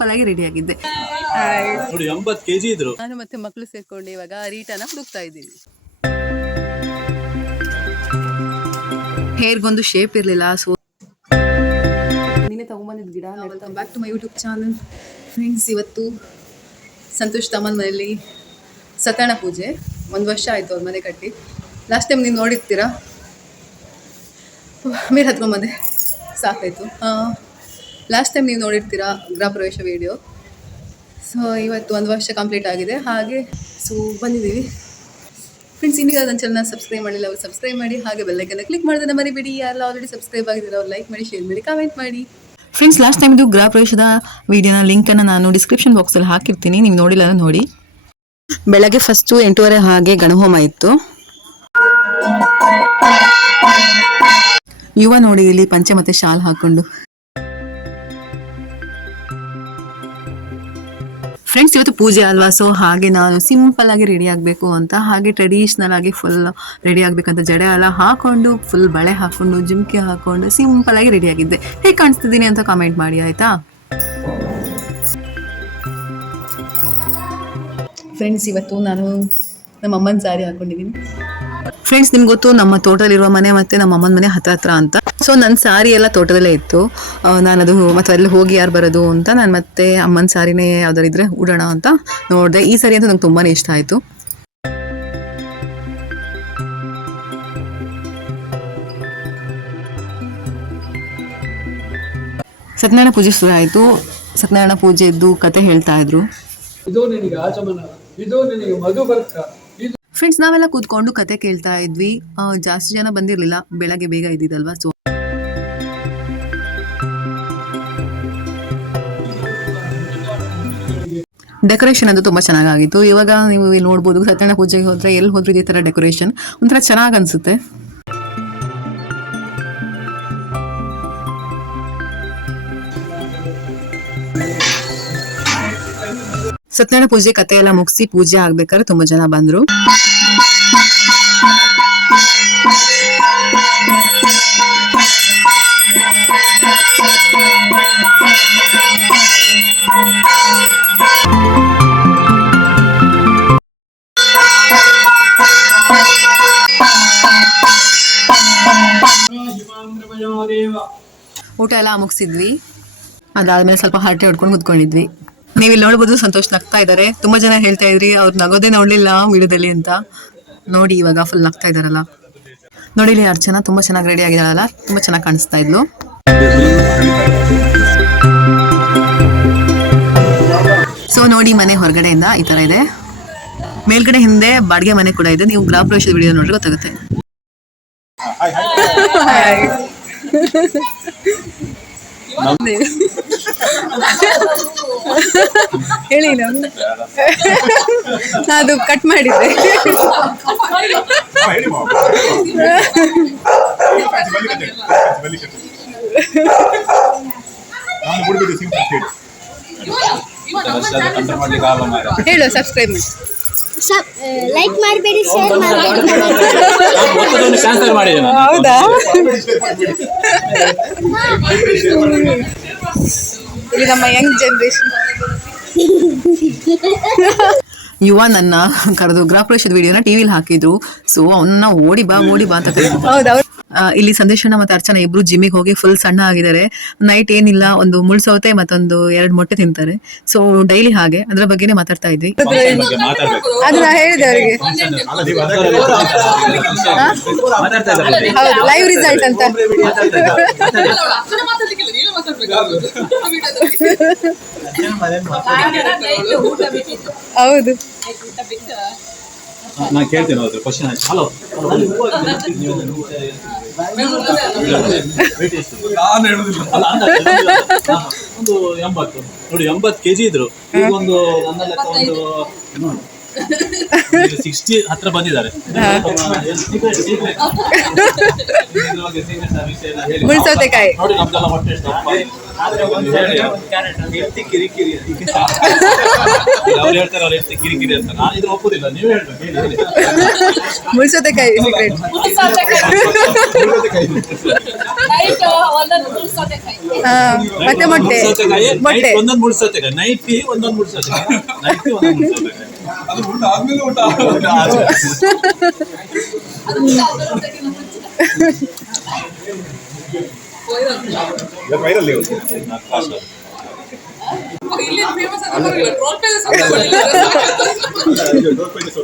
Simple ಆಗಿ ready ಆಗಿದ್ದೆ ಎಂಬತ್ತು ಕೆಜಿ ಇದ್ರು. ನಾನು ಮತ್ತೆ ಮಕ್ಕಳು ಸೇರ್ಕೊಂಡು ಇವಾಗ ರೀಟಾನ ಹುಡುಕ್ತಾ ಇದ್ದೀವಿ. ಹೇರ್ಗೊಂದು ಶೇಪ್ ಇರಲಿಲ್ಲ ಸೊ ನೀನೆ ತಗೊಂಬಂದಿದ್ದು ಗಿಡ welcome back to my YouTube channel friends ಇವತ್ತು ಸಂತೋಷ್ ತಮ್ಮನ ಮನೆಯಲ್ಲಿ ಸತಾಣ ಪೂಜೆ. ಒಂದು ವರ್ಷ ಆಯಿತು ಅವ್ರ ಮನೆ ಕಟ್ಟಿ. ಲಾಸ್ಟ್ ಟೈಮ್ ನೀವು ನೋಡಿರ್ತೀರಾ? ಮೇಲೆ ಹತ್ಕೊಂಬಂದೆ ಸಾಕಾಯಿತು. ಲಾಸ್ಟ್ ಟೈಮ್ ನೀವು ನೋಡಿರ್ತೀರಾ ಗೃಹ ಪ್ರವೇಶ ವಿಡಿಯೋ ಸೊ ಇವತ್ತು ಒಂದು ವರ್ಷ ಕಂಪ್ಲೀಟ್ ಆಗಿದೆ. ಹಾಗೆ ಸೊ ಬಂದಿದ್ದೀವಿ. ಫ್ರೆಂಡ್ಸ್ ಇನ್ನೂ ನನ್ನ ಚೆನ್ನಾಗಿ ಸಬ್ಸ್ಕ್ರೈಬ್ ಮಾಡಿಲ್ಲ ಅವ್ರು ಸಬ್ಸ್ಕ್ರೈಬ್ ಮಾಡಿ ಹಾಗೆ ಬೆಲ್ಲೈಕನ್ನು ಕ್ಲಿಕ್ ಮಾಡೋದನ್ನ ಮರಿಬೇಡಿ. ಯಾರೆಲ್ಲ ಆಲ್ರೆಡಿ ಸಬ್ಸ್ಕ್ರೈಬ್ ಆಗಿದ್ದಾರೆ ಅವ್ರು ಲೈಕ್ ಮಾಡಿ ಶೇರ್ ಮಾಡಿ ಕಾಮೆಂಟ್ ಮಾಡಿ. ಫ್ರೆಂಡ್ಸ್ ಲಾಸ್ಟ್ ಟೈಮ್ ಇದು ಗೃಹ ಪ್ರವೇಶದ ವಿಡಿಯೋನ ಲಿಂಕನ್ನು ನಾನು ಡಿಸ್ಕ್ರಿಪ್ಷನ್ ಬಾಕ್ಸಲ್ಲಿ ಹಾಕಿರ್ತೀನಿ. ನೀವು ನೋಡಿಲ್ಲ ನೋಡಿ. ಬೆಳಗ್ಗೆ ಫಸ್ಟು ಎಂಟೂವರೆ ಹಾಗೆ ಗಣಹೋಮ ಇತ್ತು. ಯುವ ನೋಡಿ ಇಲ್ಲಿ ಪಂಚೆ ಮತ್ತೆ ಶಾಲ್ ಹಾಕೊಂಡು. ಫ್ರೆಂಡ್ಸ್ ಇವತ್ತು ಪೂಜೆ ಅಲ್ವಾ? ಸೊ ಹಾಗೆ ನಾನು ಸಿಂಪಲ್ ಆಗಿ ರೆಡಿ ಆಗಬೇಕು ಅಂತ, ಹಾಗೆ ಟ್ರೆಡಿಷ್ನಲ್ ಆಗಿ ಫುಲ್ ರೆಡಿ ಆಗಬೇಕಂತ ಜಡೆ ಎಲ್ಲ ಹಾಕೊಂಡು ಫುಲ್ ಬಳೆ ಹಾಕೊಂಡು, ಜುಮ್ಕಿ ಹಾಕೊಂಡು ಸಿಂಪಲ್ ಆಗಿ ರೆಡಿ ಆಗಿದ್ದೆ. ಹೇಗೆ ಕಾಣಿಸ್ತಿದ್ದೀನಿ ಅಂತ ಕಾಮೆಂಟ್ ಮಾಡಿ, ಆಯ್ತಾ? ಫ್ರೆಂಡ್ಸ್ ಇವತ್ತು ನಾನು ನಮ್ಮ ಅಮ್ಮನ ಸಾರಿ ಹಾಕೊಂಡಿದ್ದೀನಿ. ಫ್ರೆಂಡ್ಸ್ ನಿಮ್ಗೆ ಗೊತ್ತು, ನಮ್ಮ ತೋಟದಲ್ಲಿರುವ ಮನೆ ಮತ್ತೆ ನಮ್ಮ ಅಮ್ಮನ ಮನೆ ಹತ್ರ ಹತ್ರ ಅಂತ. ಸೊ ನನ್ನ ಸಾರಿ ಎಲ್ಲ ತೋಟದಲ್ಲೇ ಇತ್ತು. ನಾನು ಅದು ಮತ್ತೆ ಅಲ್ಲಿ ಹೋಗಿ ಯಾರು ಬರೋದು ಅಂತ ನಾನು ಮತ್ತೆ ಅಮ್ಮನ ಸಾರಿನೇ ಯಾವ್ದಾರು ಇದ್ರೆ ಉಡೋಣ ಅಂತ ನೋಡಿದೆ. ಈ ಸಾರಿ ಅಂತೂ ನಂಗೆ ತುಂಬಾ ಇಷ್ಟ ಆಯಿತು. ಸತ್ಯನಾರಾಯಣ ಪೂಜೆ ಶುರು ಆಯಿತು. ಸತ್ಯನಾರಾಯಣ ಪೂಜೆದ್ದು ಕತೆ ಹೇಳ್ತಾ ಇದ್ರು. ಇದು ನಿನಗೆ ಆಚಮನ, ಇದು ನಿನಗೆ ಇದು ಫ್ರೆಂಡ್ಸ್ ನಾವೆಲ್ಲ ಕೂತ್ಕೊಂಡು ಕತೆ ಕೇಳ್ತಾ ಇದ್ವಿ. ಜಾಸ್ತಿ ಜನ ಬಂದಿರಲಿಲ್ಲ. ಬೆಳಗ್ಗೆ ಬೇಗ ಇದ್ದಿದ್ದಲ್ವಾ? ಸೊ ಡೆಕೋರೇಷನ್ ಅಂತೂ ತುಂಬ ಚೆನ್ನಾಗಾಗಿತ್ತು. ಇವಾಗ ನೀವು ಇಲ್ಲಿ ನೋಡ್ಬೋದು ಸತ್ಯನಾರಾಯಣ ಪೂಜೆಗೆ ಹೋದ್ರೆ ಎಲ್ಲಿ ಹೋದ್ರೂ ಇದೇ ಥರ ಡೆಕೋರೇಷನ್ ಒಂಥರ ಚೆನ್ನಾಗಿ ಅನ್ಸುತ್ತೆ. ಸತ್ಯನಾರಾಯಣ ಪೂಜೆ ಕತೆ ಎಲ್ಲ ಮುಗಿಸಿ ಪೂಜೆ ಆಗ್ಬೇಕಾದ್ರೆ ತುಂಬಾ ಜನ ಬಂದ್ರು. ಊಟ ಎಲ್ಲ ಮುಗಿಸಿದ್ವಿ. ಅದಾದ್ಮೇಲೆ ಸ್ವಲ್ಪ ಹರಟೆ ಹೊಡ್ಕೊಂಡು ಕುತ್ಕೊಂಡಿದ್ವಿ. ನೀವು ಇಲ್ಲಿ ನೋಡ್ಬೋದು ಸಂತೋಷ್ ನಗ್ತಾ ಇದ್ದಾರೆ. ತುಂಬಾ ಜನ ಹೇಳ್ತಾ ಇದ್ರಿ ಅವ್ರು ನಗೋದೇ ನೋಡ್ಲಿಲ್ಲ ವಿಡಿಯೋದಲ್ಲಿ ಅಂತ. ನೋಡಿ ಇವಾಗ ಫುಲ್ ನಗ್ತಾ ಇದಾರಲ್ಲ ನೋಡಿ ಇಲ್ಲಿ ಅರ್ಚನಾ ತುಂಬಾ ಚೆನ್ನಾಗಿ ರೆಡಿ ಆಗಿದಾಳಲ್ಲ ತುಂಬಾ ಚೆನ್ನಾಗಿ ಕಾಣಿಸ್ತಾ ಇದ್ಲು. ಸೊ ನೋಡಿ ಮನೆ ಹೊರಗಡೆಯಿಂದ ಈ ತರ ಇದೆ. ಮೇಲ್ಗಡೆ ಹಿಂದೆ ಬಾಡಿಗೆ ಮನೆ ಕೂಡ ಇದೆ. ನೀವು ಗೃಹ ಪ್ರವೇಶದ ವಿಡಿಯೋ ನೋಡ್ರಿ ಗೊತ್ತಾಗುತ್ತೆ. ಹೇಳಿ ನಾನು. ಅದು ಕಟ್ ಮಾಡಿದ್ದೆ. ಹೇಳಿ ಸಬ್ಸ್ಕ್ರೈಬ್ ಮಾಡಿ. ಲೈಕ್ ಮಾಡಬೇಡಿ ಶೇರ್ ಮಾಡಬೇಡಿ. ಹೌದಾ? ಇಲ್ಲಿ ನಮ್ಮ ಯಂಗ್ ಜನರೇಷನ್ ಯುವ ನನ್ನ ಕರೆದು ಗೃಹ ಪ್ರವೇಶದ ವಿಡಿಯೋನ ಟಿವಿಲಿ ಹಾಕಿದ್ರು. ಸೊ ಅವನ್ನ ಓಡಿ ಬಾ ಓಡಿ ಬಾ ಅಂತ ಹೌದೌದು ಇಲ್ಲಿ ಸಂದೇಶನ ಮತ್ತೆ ಅರ್ಚನಾ ಇಬ್ರು ಜಿಮ್ಮಿಗೆ ಹೋಗಿ ಫುಲ್ ಸಣ್ಣ ಆಗಿದ್ದಾರೆ. ನೈಟ್ ಏನಿಲ್ಲ ಒಂದು ಮುಳ್ಸೌತೆ ಮತ್ತೊಂದು ಎರಡು ಮೊಟ್ಟೆ ತಿಂತಾರೆ. ಸೊ ಡೈಲಿ ಹಾಗೆ ಅದ್ರ ಬಗ್ಗೆನೇ ಮಾತಾಡ್ತಾ ಇದ್ವಿ. ಹೇಳಿದೆ ಅವರಿಗೆ. ಲೈವ್ ರಿಸಲ್ಟ್ ಅಂತ. ಹೌದು. ನಾನು ಕೇಳ್ತೇನೆ ಹೌದು ಕ್ವಶನ್ ಆಯ್ತು ಹಲೋ ನಾನು ಹೇಳುದಿಲ್ಲ ಅಲ್ಲ ಅಂದಾಜು ಒಂದು ಎಂಬತ್ತು ನೋಡಿ ಎಂಬತ್ತು ಕೆಜಿ ಇದ್ರು ಈಗ ಒಂದು ನನ್ನ ಲೆಕ್ಕ ಒಂದು ಸಿಕ್ಸ್ಟಿ ಹತ್ರ ಬಂದಿದ್ದಾರೆ ಮುಳ್ಸೌತೆಕಾಯಿ. ನೋಡಿ ನಮ್ದೆಲ್ಲ ಹೊಟ್ಟೆ ಎಷ್ಟು ದಪ್ಪ ಇದೆ. ಹೇಳಿ. ಕಿರಿಕಿರಿ ಅಂತ. ಅವ್ರು ಹೇಳ್ತಾರೆ ಅವ್ರ ಹೆಂಡ್ತಿ ಕಿರಿಕಿರಿ ಅಂತ ನಾನು ಇದು ಒಪ್ಪುದಿಲ್ಲ ನೀವು ಹೇಳ್ಬೇಕು ಹೇಳಿ, ಹೇಳಿ. ಮುಳ್ಸೌತೆಕಾಯಿ ಸೀಕ್ರೆಟ್ ಮತ್ತೆ ಮೊಟ್ಟೆ ಮೊಟ್ಟೆ ಒಂದೊಂದು ಮುಳ್ಸೌತೆಕಾಯಿ ನೈಟ್ ನೈಟಿ ಒಂದೊಂದು ಮೂರು ಸೌತೆಕಾಯಿ ನೈಟಿ ಒಂದೊಂದು ಮೂರು ಸೌತೆಕಾಯಿ ಅದು ಊಟ ಆದ್ಮೇಲೆ ಊಟ ಊಟ ಆದ್ಮೇಲೆ. ವೈರಲ್ ನೀವು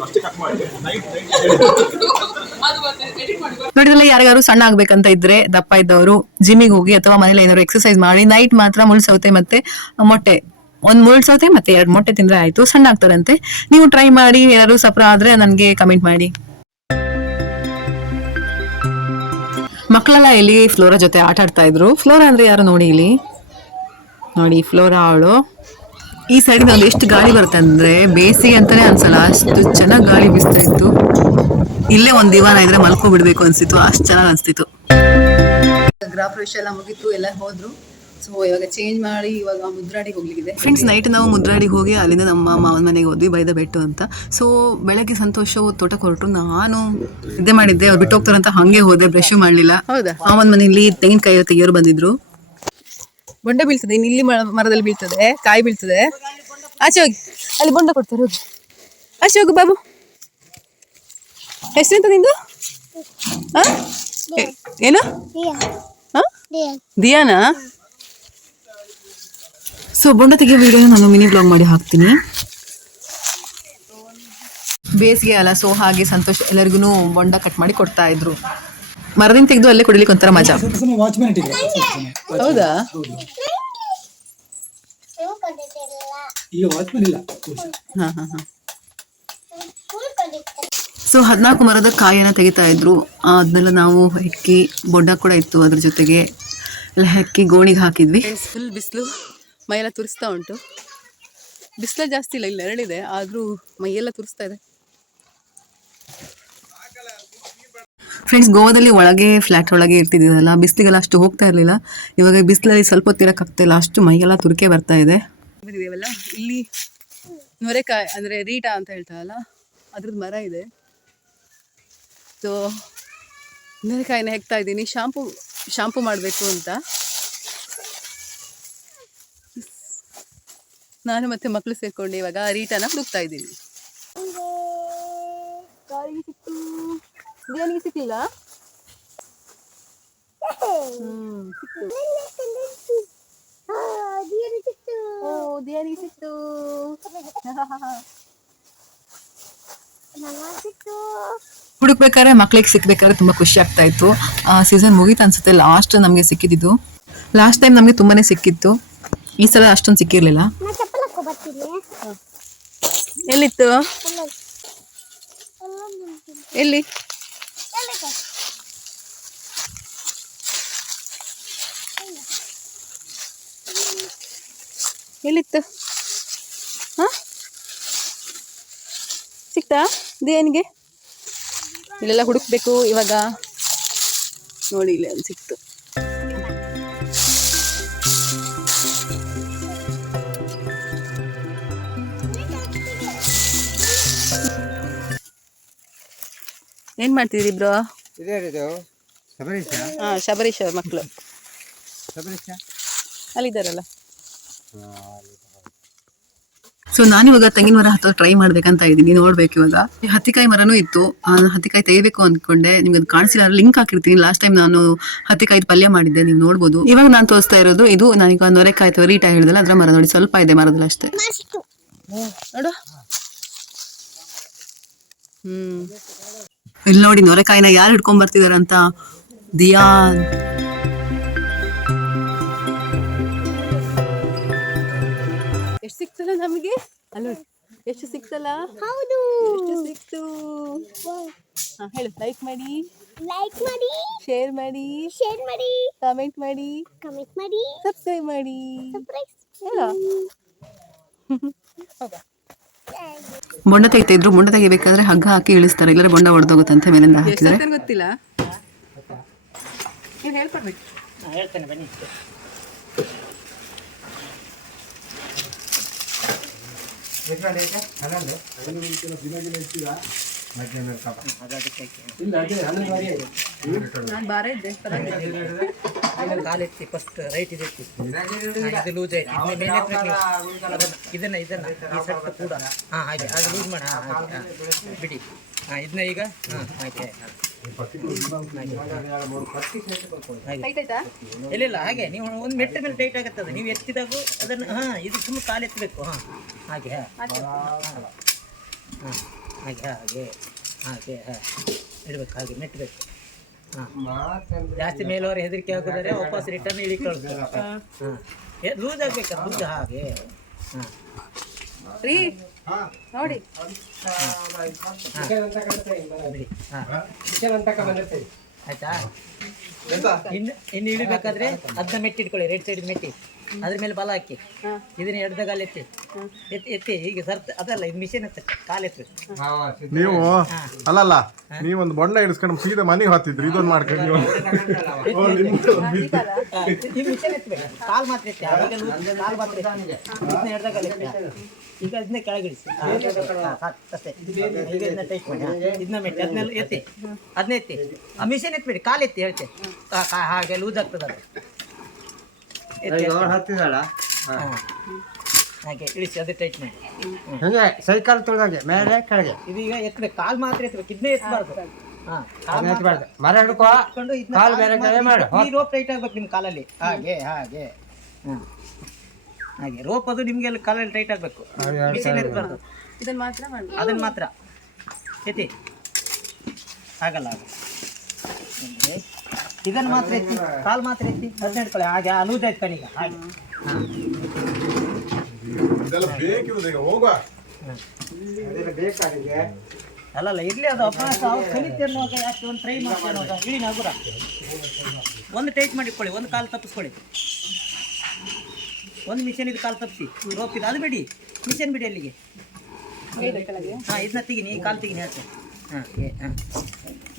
ಅಷ್ಟೇ ಕಟ್ ಮಾಡಿ ನೈಟ್ ನೋಡಿದ್ರಲ್ಲ ಯಾರಿಗಾರು ಸಣ್ಣ ಆಗ್ಬೇಕಂತ ಇದ್ರೆ ದಪ್ಪ ಇದ್ದವರು ಜಿಮ್ಮಿಗೆ ಹೋಗಿ ಅಥವಾ ಮನೇಲಿ ಏನಾದ್ರು ಎಕ್ಸರ್ಸೈಸ್ ಮಾಡಿ ನೈಟ್ ಮಾತ್ರ ಮುಳ್ಸೌತೆ ಮತ್ತೆ ಮೊಟ್ಟೆ. ಒಂದ್ ಮುಳ್ ಸೌತೆ ಮತ್ತೆ ಎರಡು ಮೊಟ್ಟೆ ತಿಂದ್ರೆ ಆಯ್ತು, ಸಣ್ಣ ಆಗ್ತಾರಂತೆ. ನೀವು ಟ್ರೈ ಮಾಡಿ ಯಾರು ಸಪ್ರ ಆದ್ರೆ ನನಗೆ ಕಮೆಂಟ್ ಮಾಡಿ. ಮಕ್ಕಳೆಲ್ಲ ಇಲ್ಲಿ ಫ್ಲೋರಾ ಜೊತೆ ಆಟ ಆಡ್ತಾ ಇದ್ರು? ಫ್ಲೋರಾ ಅಂದ್ರೆ ಯಾರು ನೋಡಿ ಇಲ್ಲಿ? ನೋಡಿ ಫ್ಲೋರಾ ಅವಳು. ಈ ಸೈಡ್ ಒಂದು ಎಷ್ಟು ಗಾಳಿ ಬರುತ್ತೆ ಅಂದ್ರೆ ಬೇಸಿಗೆ ಅಂತಾನೆ ಅನ್ಸಲ್ಲ, ಅಷ್ಟು ಚೆನ್ನಾಗಿ ಗಾಳಿ ಬೀಸ್ತಾ ಇತ್ತು. ಇಲ್ಲೇ ಒಂದ್ ದಿವಾನ ಇದ್ರೆ ಮಲ್ಕೋ ಬಿಡ್ಬೇಕು ಅನ್ಸಿತ್ತು, ಅಷ್ಟು ಚೆನ್ನಾಗಿ ಅನ್ಸ್ತಿತ್ತು. ಗೃಹ ಎಲ್ಲ ಮುಗೀತು, ಎಲ್ಲ ಹೋದ್ರು. ಸೊ ಇವಾಗ ಚೇಂಜ್ ಮಾಡಿ ಇವಾಗ ಮುದ್ರಾಡಿಗೆ ಹೋಗ್ಲಿಕ್ಕಿದೆ. ಫ್ರೆಂಡ್ಸ್ ನೈಟ್ ನಾವು ಮುದ್ರಾಡಿಗೆ ಹೋಗಿ ಅಲ್ಲಿಂದ ನಮ್ಮ ಮಾವನ ಮನೆಗೆ ಹೋದ್ವಿ ಬೈದ ಬೆಟ್ಟು ಅಂತ. ಸೊ ಬೆಳಗ್ಗೆ ಸಂತೋಷವು ತೋಟಕ್ಕೆ ಹೊರಟು ನಾನು ಇದೇ ಮಾಡಿದ್ದೆ ಅವ್ರು ಬಿಟ್ಟು ಹೋಗ್ತಾರಂತ ಹಂಗೆ ಹೋದೆ ಬ್ರಷ್ ಮಾಡಲಿಲ್ಲ. ಹೌದಾ? ಮಾವನ ಮನೆಯಲ್ಲಿ ತೆಂಗಿನಕಾಯಿ ತೆಗಿಯೋರು ಬಂದಿದ್ರು. ಬೊಂಡ ಬೀಳ್ತದೆ ಇನ್ನು ಇಲ್ಲಿ ಮರದಲ್ಲಿ ಬೀಳ್ತದೆ ಕಾಯಿ ಬೀಳ್ತದೆ. ಆಚೆ ಹೋಗಿ ಅಲ್ಲಿ ಬೊಂಡ ಕೊಡ್ತಾರೆ ಹೋಗಿ. ಆಚೆ ಹೋಗು ಬಾಬು. ಹೆಸರೆಂತ ನಿಂದು? ಆ? ಏ- ಏನು? ದಿಯಾನಾ? ಸೊ ಬೊಂಡ ತೆಗಿಯೋ ವಿಡಿಯೋ ನಾನು ಮಿನಿ ಬ್ಲಾಗ್ ಮಾಡಿ ಹಾಕ್ತೀನಿ. ಬೇಸಿಗೆ ಅಲ್ಲ ಸೊ ಹಾಗೆ ಸಂತೋಷ್ ಎಲ್ಲರಿಗೂ ಬೊಂಡ ಕಟ್ ಮಾಡಿ ಕೊಡ್ತಾ ಇದ್ರು. ಮರದಿಂದ ತೆಗೆದು ಅಲ್ಲೇ ಕುಡಿಲಿಕ್ಕೆ ಒಂಥರ ಮಜಾ. ಹೌದಾ? ಸೊ ಹದಿನಾಲ್ಕು ಮರದ ಕಾಯಿಯನ್ನು ತೆಗಿತಾ ಇದ್ರು. ಅದನ್ನೆಲ್ಲ ನಾವು ಹೆಕ್ಕಿ, ಬೊಡ್ಡ ಕೂಡ ಇತ್ತು ಅದ್ರ ಜೊತೆಗೆ. ಎಲ್ಲ ಹೆಕ್ಕಿ ಗೋಣಿಗೆ ಹಾಕಿದ್ವಿ. ಫುಲ್ ಬಿಸಿಲು. ಮೈಯೆಲ್ಲ ತುರಿಸ್ತಾ ಉಂಟು. ಬಿಸಿಲ ಜಾಸ್ತಿ ಇಲ್ಲ ಇಲ್ಲಿ ನೆರಳಿದೆ ಆದರೂ ಮೈಯೆಲ್ಲ ತುರಿಸ್ತಾ ಇದೆ. ಫ್ರೆಂಡ್ಸ್ ಗೋವಾದಲ್ಲಿ ಒಳಗೆ ಫ್ಲ್ಯಾಟ್ ಒಳಗೆ ಇರ್ತಿದ್ದೀರಲ್ಲ ಬಿಸಿಲಿಗೆಲ್ಲ ಅಷ್ಟು ಹೋಗ್ತಾ ಇರಲಿಲ್ಲ. ಇವಾಗ ಬಿಸಿಲಲ್ಲಿ ಸ್ವಲ್ಪ ಹೊತ್ತಿರಕ್ಕಾಗ್ತಾ ಇಲ್ಲ ಅಷ್ಟು ಮೈಯೆಲ್ಲ ತುರಿಕೆ ಬರ್ತಾ ಇದೆ. ಇಲ್ಲಿ ನೊರೆಕಾಯಿ ಅಂದರೆ ರೀಟಾ ಅಂತ ಹೇಳ್ತಾರಲ್ಲ ಅದ್ರದ್ದು ಮರ ಇದೆ. ಸೊ ನೊರೆಕಾಯಿನ ಹೆಕ್ತಾ ಇದ್ದೀನಿ ಶಾಂಪು ಶಾಂಪು ಮಾಡಬೇಕು ಅಂತ. ನಾನು ಮತ್ತೆ ಮಕ್ಕಳು ಸೇರ್ಕೊಂಡು ಇವಾಗ ರೀಟಾನ ಹುಡುಕ್ತಾ ಇದ್ದೀವಿ. ಕಾರಿಗೆ ಸಿಕ್ತು. ಸಿಕ್ತು. ಸಿಕ್ತು. ಹುಡುಕ್ಬೇಕಾದ್ರೆ ಮಕ್ಳಿಗೆ ಸಿಕ್ಬೇಕಾದ್ರೆ ತುಂಬಾ ಖುಷಿ ಆಗ್ತಾ ಇತ್ತು. ಸೀಸನ್ ಮುಗೀತು ಅನ್ಸುತ್ತೆ. ಲಾಸ್ಟ್ ನಮಗೆ ಸಿಕ್ಕಿದ್ದು. ಲಾಸ್ಟ್ ಟೈಮ್ ನಮಗೆ ತುಂಬಾನೇ ಸಿಕ್ಕಿತ್ತು. ಈ ಸಲ ಅಷ್ಟೊಂದು ಸಿಕ್ಕಿರ್ಲಿಲ್ಲ. ಎಲ್ಲಿತ್ತು? ಎಲ್ಲಿ? ಎಲ್ಲಿತ್ತು? ಹಾ? ಸಿಕ್ತಾ ದೇನಿಗೆ ಇಲ್ಲೆಲ್ಲ ಹುಡುಕ್ಬೇಕು ಇವಾಗ. ನೋಡಿ ಇಲ್ಲಿ ಸಿಕ್ತು. ಏನ್ ಮಾಡ್ತಿದ್ರಿ ಇಬ್ರು ಹಾ ಶಬರೀಶ್ ಅವ್ರ ಮಕ್ಕಳು ಅಲ್ಲಿದ್ದಾರಲ್ಲ. ಸೊ ನಾನಿವಾಗ ತೆಂಗಿನ ಮರ ಹತ್ತೋ ಟ್ರೈ ಮಾಡ್ಬೇಕಂತ ಇದ್ದೀನಿ. ನೋಡ್ಬೇಕು ಇವಾಗ. ಈ ಹತ್ತಿಕಾಯಿ ಮರನೂ ಇತ್ತು. ಆ ಹತ್ತಿಕಾಯಿ ತೆಗಿಬೇಕು ಅನ್ಕೊಂಡೆ. ನಿಮ್ಗೆ ಅದು ಕಾಣಿಸಿಲ್ಲ. ಲಿಂಕ್ ಹಾಕಿರ್ತೀನಿ. ಲಾಸ್ಟ್ ಟೈಮ್ ನಾನು ಹತ್ತಿಕಾಯಿ ಪಲ್ಯ ಮಾಡಿದ್ದೆ. ನೀವು ನೋಡ್ಬೋದು. ಇವಾಗ ನಾನು ತೋರಿಸ್ತಾ ಇರೋದು ಇದು ನಾನೀಗ ನೊರೆಕಾಯಿ ಅಥವಾ ರೀಟ ಹೇಳಿದಲ್ಲ ಅದರ ಮರ ನೋಡಿ. ಸ್ವಲ್ಪ ಇದೆ ಮರದಲ್ಲಿ ಅಷ್ಟೇ. ನೋಡು. ಹ್ಮ್. ಇಲ್ಲಿ ನೋಡಿ ನೊರೆಕಾಯಿನ ಯಾರು ಹಿಡ್ಕೊಂಡ್ ಬರ್ತಿದಾರಂತ? ದಿಯಾ ಎಷ್ಟು ಸಿಕ್ತಲ್ಲ ನಮಗೆ? ಅಲ್ಲ ಎಷ್ಟು ಸಿಕ್ತಲ್ಲ? ಹೌದು. ಎಷ್ಟು ಸಿಕ್ತು? ಹಾ ಹೇಳು. ಲೈಕ್ ಮಾಡಿ. ಲೈಕ್ ಮಾಡಿ. ಶೇರ್ ಮಾಡಿ. ಶೇರ್ ಮಾಡಿ. ಕಮೆಂಟ್ ಮಾಡಿ. ಕಮೆಂಟ್ ಮಾಡಿ. ಸಬ್ಸ್ಕ್ರೈಬ್ ಮಾಡಿ. ಸರ್ಪ್ರೈಸ್ ಹೇಳು. ಬೊಂಡ ತೆಗಿತಾ ಇದ್ರು ಬೊಂಡ ತೆಗಿಬೇಕಾದ್ರೆ ಹಗ್ಗ ಹಾಕಿ ಇಳಿಸ್ತಾರೆ. ಇಲ್ಲರೆ ಬೊಂಡ ಹೊಡೆದೋಗುತ್ತಂತೆ ಮೇಲಿಂದ ಹಾಕಿದ್ರೆ ಗೊತ್ತಿಲ್ಲ? ಬಾರಿ ಆಯ್ತು ನಾನು ಬಾರ ಇದ್ದೆ ಕಾಲೆತ್ತಿ ಫಸ್ಟ್ ರೈಟ್ ಇದೆ ಎತ್ತಿ ಹಾ, ಇದು ಲೂಸ್ ಆಯ್ತು. ಇದನ್ನ ಮೇಲೆ ನೀವು. ಇದನ್ನ ಇದನ್ನ ಈ ಸೆಟ್ ಕೂಡ. ಹಾ ಹಾಗೆ. ಅದು ಲೂಸ್ ಮಾಡಿ. ಹಾ ಹಾಗೆ. ಹಾ. ಬಿಡಿ. ಹಾ ಇದನ್ನ ಈಗ ಹಾ ಹಾಗೆ. ಇಲ್ಲ ಇಲ್ಲ ಹಾಗೆ. ನೀವು ಒಂದು ಮೆಟ್ಟ ಮೇಲೆ ಟೈಟ್ ಆಗುತ್ತದೆ. ನೀವು ಎತ್ತಿದಾಗ ಅದನ್ನು ಹಾ ಇದು ಸುಮ್ಮನೆ ಕಾಲು ಎತ್ತಬೇಕು ಹಾ. ಹಾಗೆ. ಹಾ ಹಾಗೆ ಹಾಗೆ ಹಾಗೆ ಹಾ. ಇಡಬೇಕು ಹಾಗೆ ಮೆಟ್ಟಬೇಕು. ಜಾಸ್ತಿ ಮೇಲವರು ಹೆದರಿಕೆ ಹಾಕಿದರೆ ವಾಪಸ್ ರಿಟರ್ನ್ ಇಳಿ ಕಳಿಸ್ಬೇಕು ಹಾಂ. ಲೂಸ್ ಆಗ್ಬೇಕಾ? ಲೂಸ್ ಹಾಗೆ? ರೀ ನೋಡಿ. ಆಯ್ತಾ? ಇನ್ನು ಇನ್ನು ಇಳಿಬೇಕಾದ್ರೆ ಅದನ್ನ ಮೆಟ್ಟಿಟ್ಕೊಳ್ಳಿ ರೆಡ್ ಸೈಡ್ ಮೆಟ್ಟಿ. ಅದ್ರ ಮೇಲೆ ಬಲ ಹಾಕಿ ಇದನ್ನ ಎಡ್ದಗಾಲ ಎತ್ತಿ ಎತ್ತಿ ಎತ್ತಿ ಈಗ ಸರ್ತ್ ಅದಲ್ಲ ಇದು ಮಿಷಿನ್ ಎತ್ತ ಕಾಲು ಎತ್ತು ನೀವು ಅಲ್ಲಲ್ಲ ನೀವೊಂದು ಬೊಂಡ ಹಿಡಿಸ್ಕೊಂಡು ಸೀದಾ ಮನೆಗೆ ಹತ್ತಿದ್ರಿ ಇದೊಂದು ಮಾಡ್ಕೊಂಡು ನೀವು ಓ, ನಿಮ್ದು ಈ ಮಿಷನ್ ಎತ್ತಬೇಕು ಕಾಲು ಮಾತ್ರ ಎತ್ತಿ ಕಾಲು ಮಾತ್ರ ಎತ್ತಿ. ಇದನ್ನ ಎಡ್ದಗಾಲ ಎತ್ತಿ ಈಗ ಇದನ್ನ ಕೆಳಗಿಳಿಸಿ ಅಷ್ಟೇ ಈಗ ಇದನ್ನ ಟೈಟ್ ಮಾಡಿ ಇದನ್ನ ಮೆಟ್ಟಿ ಅದನ್ನೆಲ್ಲ ಎತ್ತಿ ಅದನ್ನ ಎತ್ತಿ ಆ ಮಿಷಿನ್ ಎತ್ಬಿಡಿ ಕಾಲು ಎತ್ತಿ ಹೇಳ್ತೆ ಹಾಗೆ ಲೂಸ್ ಆಗ್ತದೆ ಅದು ಎತ್ತಿ ಅಷ್ಟೇ. ಹಾ. ಹಾಗೆ ಇಳಿಸಿ ಅದೇ ಟೈಟ್ ಮಾಡಿ. ಹಂಗೆ ಸೈಕಲ್ ತುಳಿದಂಗೆ ಮೇಲೆ ಕೆಳಗೆ. ಇದೀಗ ಎತ್ತಬೇಕು. ಕಾಲು ಮಾತ್ರ ಎತ್ತಬೇಕು. ಇದನ್ನೇ ಎತ್ತಬಾರ್ದು. ಹಾಂ ಕಾಲು ಎತ್ತಬಾರ್ದು ಮರ ಹಿಡ್ಕೋ. ಕಾಲು ಬೇರೆ ಕಡೆ ಮಾಡು. ಈ ರೋಪ್ ಟೈಟ್ ಆಗ್ಬೇಕು ನಿಮ್ಮ ಕಾಲಲ್ಲಿ. ಹಾಗೆ ಹಾಗೆ. ಹ್ಞೂ ಹಾಗೆ ರೋಪ್ ಅದು ನಿಮಗೆಲ್ಲ ಕಾಲಲ್ಲಿ ಟೈಟ್ ಆಗಬೇಕು. ಬಿಸಿಲು ಎತ್ತಬಾರ್ದು ಇದನ್ನ ಮಾತ್ರ ಮಾಡಿ. ಅದನ್ನ ಮಾತ್ರ. ಎತ್ತಿ. ಆಗಲ್ಲ ಆಗಲ್ಲ. ಹಂಗೆ. ಇದನ್ನ ಮಾತ್ರ ಎತ್ತಿ ಕಾಲು ಮಾತ್ರ ಎತ್ತಿ ಅದನ್ನ ಹಿಡ್ಕೊಳ್ಳಿ ಹಾಗೆ ಆ ಲೂಸ್ ಆಯ್ತು ಕಣೀಗ ಹಾಗೆ ಅಲ್ಲಲ್ಲ ಇರ್ಲಿ ಅದು ಅಭ್ಯಾಸ. ಅವ್ರು ಕಲಿತೀರ ಅನ್ನೋವಾಗ ಯಾಕೆ ಒಂದು ಟ್ರೈ ಮಾಡ್ತೀವಿ ಅನ್ನೋವಾಗ ಇಳಿ ನಗುರ ಒಂದು ಟೈಟ್ ಮಾಡಿಕೊಳ್ಳಿ ಒಂದು ಕಾಲು ತಪ್ಪಿಸ್ಕೊಳ್ಳಿ. ಒಂದು ಮಿಷನ್ ಇದು ಕಾಲು ತಪ್ಪಿಸಿ. ರೋಪ್ ಇದು ಅದು ಬಿಡಿ. ಮಿಷನ್ ಬಿಡಿ ಅಲ್ಲಿಗೆ. ಹಾಂ ಇದನ್ನ ತೆಗಿನಿ ಈ ಕಾಲು ತೆಗಿನಿ ಹಾಂ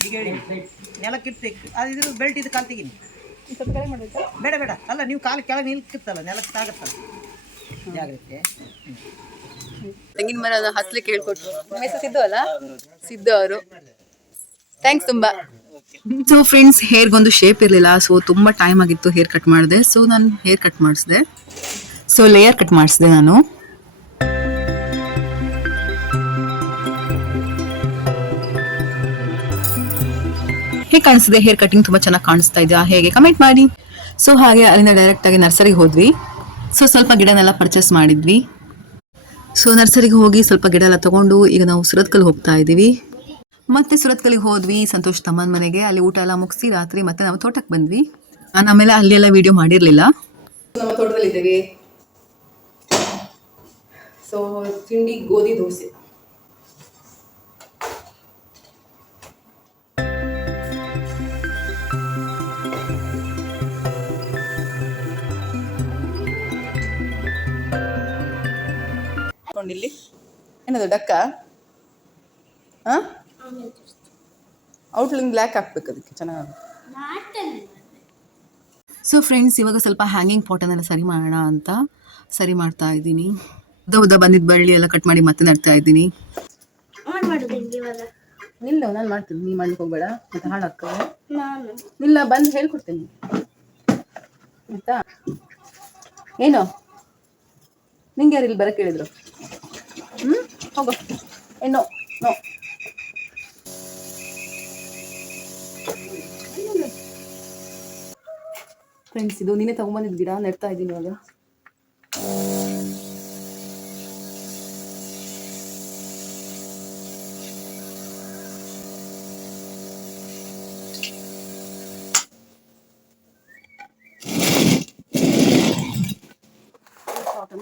ಈಗ ಹೇಳಿ ನೆಲಕ್ಕಿಟ್ಟು ಅದು ಇದು ಬೆಲ್ಟ್ ಇದು ಕಾಲು ತೆಗೀನಿ. ಸ್ವಲ್ಪ ಕೆಳಗೆ ಮಾಡ್ಬೇಕಾ? ಬೇಡ ಬೇಡ. ಅಲ್ಲ ನೀವು ಕಾಲು ಕೆಳಗೆ ನಿಲ್ಕಿತ್ತಲ್ಲ ನೆಲಕ್ಕೆ ತಾಗತ್ತಲ್ಲ ಜಾಗ್ರತೆ. ತೆಂಗಿನ ಮರ ಹತ್ಲಿಕ್ಕೆ ಹೇಳ್ಕೊಟ್ರು. ನಿಮ್ಮ ಹೆಸರು ಸಿದ್ದು ಅಲ್ಲ? ಸಿದ್ದು ಅವರು. ಥ್ಯಾಂಕ್ಸ್ ತುಂಬಾ. ಸೊ ಫ್ರೆಂಡ್ಸ್ ಹೇರ್ಗೊಂದು ಶೇಪ್ ಇರಲಿಲ್ಲ ಸೊ ತುಂಬ ಟೈಮ್ ಆಗಿತ್ತು ಹೇರ್ ಕಟ್ ಮಾಡಿದೆ. ಸೊ ನಾನು ಹೇರ್ ಕಟ್ ಮಾಡಿಸಿದೆ. ಸೊ ಲೇಯರ್ ಕಟ್ ಮಾಡಿಸಿದೆ ನಾನು. ಹೇಗೆ ಕಾಣಿಸ್ತಿದೆ? ಹೇರ್ ಕಟಿಂಗ್ ತುಂಬ ಚೆನ್ನಾಗಿ ಕಾಣಿಸ್ತಾ ಇದೆಯಾ ಹೇಗೆ ಕಮೆಂಟ್ ಮಾಡಿ. ಸೊ ಹಾಗೆ ಅಲ್ಲಿಂದ ಡೈರೆಕ್ಟಾಗಿ ನರ್ಸರಿಗೆ ಹೋದ್ವಿ. ಸೊ ಸ್ವಲ್ಪ ಗಿಡನೆಲ್ಲ ಪರ್ಚೇಸ್ ಮಾಡಿದ್ವಿ. ಸೊ ನರ್ಸರಿಗೆ ಹೋಗಿ ಸ್ವಲ್ಪ ಗಿಡ ಎಲ್ಲ ತಗೊಂಡು ಈಗ ನಾವು ಸುರತ್ಕಲ್ಲಿ ಹೋಗ್ತಾ ಇದ್ದೀವಿ. ಮತ್ತೆ ಸುರತ್ಕಲ್ಗೆ ಹೋದ್ವಿ ಸಂತೋಷ್ ತಮ್ಮನ ಮನೆಗೆ. ಅಲ್ಲಿ ಊಟ ಎಲ್ಲ ಮುಗಿಸಿ ರಾತ್ರಿ ಮತ್ತೆ ನಾವು ತೋಟಕ್ಕೆ ಬಂದ್ವಿ. ನಾನು ಆಮೇಲೆ ಅಲ್ಲಿ ಎಲ್ಲ ವಿಡಿಯೋ ಮಾಡಿರಲಿಲ್ಲ ನಮ್ಮ ತೋಟದಲ್ಲಿದ್ದೇವೆ. ಸೊ ತಿಂಡಿ ಗೋಧಿ ದೋಸೆ. ಇಲ್ಲಿ? ಏನದು ಡಕ್ಕ? ಹಾಂ ಔಟ್ಲಿಂಗ್ ಬ್ಲ್ಯಾಕ್ ಹಾಕ್ಬೇಕು ಅದಕ್ಕೆ ಚೆನ್ನಾಗಿ. ಸೊ ಫ್ರೆಂಡ್ಸ್ ಇವಾಗ ಸ್ವಲ್ಪ ಹ್ಯಾಂಗಿಂಗ್ ಪಾಟನ್ನೆಲ್ಲ ಸರಿ ಮಾಡೋಣ ಅಂತ ಸರಿ ಮಾಡ್ತಾ ಇದ್ದೀನಿ. ಉದ್ದ ಉದ್ದ ಬಂದಿದ್ದ ಬಳ್ಳಿ ಎಲ್ಲ ಕಟ್ ಮಾಡಿ ಮತ್ತೆ ನಡ್ತಾ ಇದ್ದೀನಿ. ನಿಲ್ಲ ನಾನು ಮಾಡ್ತೀನಿ. ನೀ ಮಾಡ್ಲಿಕ್ಕೆ ಹೋಗ್ಬೇಡ. ಮತ್ತೆ ನಾನು. ನಿಲ್ಲ ಬಂದು ಹೇಳ್ಕೊಡ್ತೀನಿ. ಆಯ್ತಾ? ಏನು? ನಿಂಗೆ ಯಾರು ಇಲ್ಲಿ ಬರಕ್ಕೆ ಹೇಳಿದ್ರು? ಹ್ಞೂ ಹೋಗು. ಏನೋ ನೋ ಫ್ರೆಂಡ್ಸ್ ಇದು ನೀನೇ ತಗೊಂಬಂದಿದ್ದು ಗಿಡ ನೆಡ್ತಾ ಇದ್ದೀನಿ ಇವಾಗ.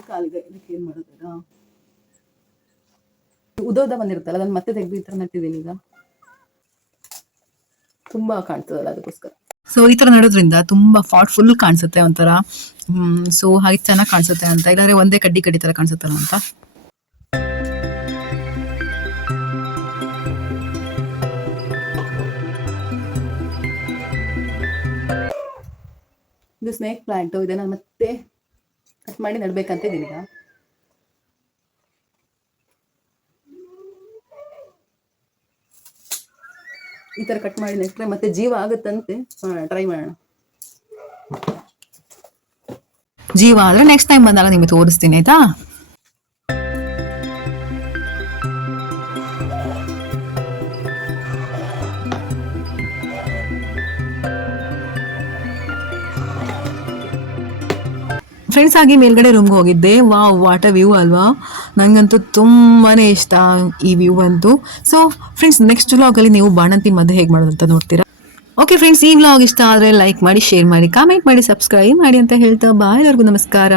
ಕಾಲಿಗೆ ಇದಕ್ಕೆ ಏನು ಮಾಡೋದು ಉದ ಉದ ಬಂದಿರುತ್ತಲ್ಲ ಅದನ್ನ ಮತ್ತೆ ತೆಗೆದು ಈ ತರ ನಟ್ಟಿದ್ದೀನಿ ಈಗ. ತುಂಬಾ ಕಾಣ್ತದಲ್ಲ ಅದಕ್ಕೋಸ್ಕರ. ಸೊ ಈ ತರ ನಡೋದ್ರಿಂದ ತುಂಬಾ ಫಾಟ್ ಫುಲ್ ಕಾಣಿಸುತ್ತೆ ಒಂಥರ. ಸೊ ಹಾಗೆ ಚೆನ್ನಾಗಿ ಕಾಣಿಸುತ್ತೆ ಅಂತ. ಇಲ್ಲಾಂದ್ರೆ ಒಂದೇ ಕಡ್ಡಿ ಕಡ್ಡಿ ತರ ಕಾಣಿಸುತ್ತಲ್ಲ ಅಂತ. ಇದು ಸ್ನೇಕ್ ಪ್ಲಾಂಟು ಇದನ್ನ ಮತ್ತೆ ಕಟ್ ಮಾಡಿ ನಡ್ಬೇಕಂತ ಇದೀನಿ ಈಗ. ಈ ತರ ಕಟ್ ಮಾಡಿ ನೆಟ್ಟರೆ ಮತ್ತೆ ಜೀವ ಆಗುತ್ತಂತೆ. ಟ್ರೈ ಮಾಡೋಣ. ಜೀವ ಆದ್ರೆ ನೆಕ್ಸ್ಟ್ ಟೈಮ್ ಬಂದಾಗ ನಿಮಗೆ ತೋರಿಸ್ತೀನಿ, ಆಯ್ತಾ? ಫ್ರೆಂಡ್ಸ್ ಆಗಿ ಮೇಲ್ಗಡೆ ರೂಮ್ಗೆ ಹೋಗಿದ್ದೆ. ವಾವ್ ವಾಟ್ ಅ ವ್ಯೂ ಅಲ್ವಾ? ನನಗಂತೂ ತುಂಬಾ ಇಷ್ಟ ಈ ವ್ಯೂ ಅಂತೂ ಸೊ ಫ್ರೆಂಡ್ಸ್ ನೆಕ್ಸ್ಟ್ ವ್ಲಾಗಲ್ಲಿ ನೀವು ಬಾಣಂತಿ ಮದ್ದು ಹೇಗೆ ಮಾಡೋದು ಅಂತ ನೋಡ್ತೀರಾ? ಓಕೆ ಫ್ರೆಂಡ್ಸ್ ಈ ವ್ಲಾಗ್ ಇಷ್ಟ ಆದರೆ ಲೈಕ್ ಮಾಡಿ ಶೇರ್ ಮಾಡಿ ಕಾಮೆಂಟ್ ಮಾಡಿ ಸಬ್ಸ್ಕ್ರೈಬ್ ಮಾಡಿ ಅಂತ ಹೇಳ್ತಾ ಬಾಯ್ ಎಲ್ಲರಿಗೂ ನಮಸ್ಕಾರ.